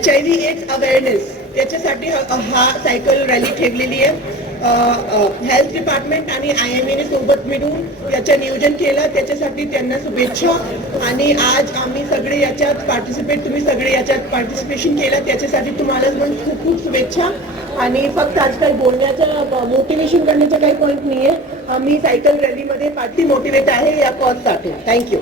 HIV AIDS awareness त्याच्यासाठी हा cycle rally ठेवलेली आहे. हेल्थ डिपार्टमेंट आणि IMA सोबत मिळून याचं नियोजन केलं, त्याच्यासाठी त्यांना शुभेच्छा. आणि आज आम्ही सगळे याच्यात तुम्ही सगळे याच्यात पार्टिसिपेशन केलं, त्याच्यासाठी तुम्हाला पण खूप खूप शुभेच्छा. आणि फक्त आज काही बोलण्याचं मोटिवेशन करण्याचं काही पॉईंट नाही आहे. आम्ही सायकल रॅलीमध्ये पार्टी मोटिवेट आहे या कॉजसाठी. थँक्यू.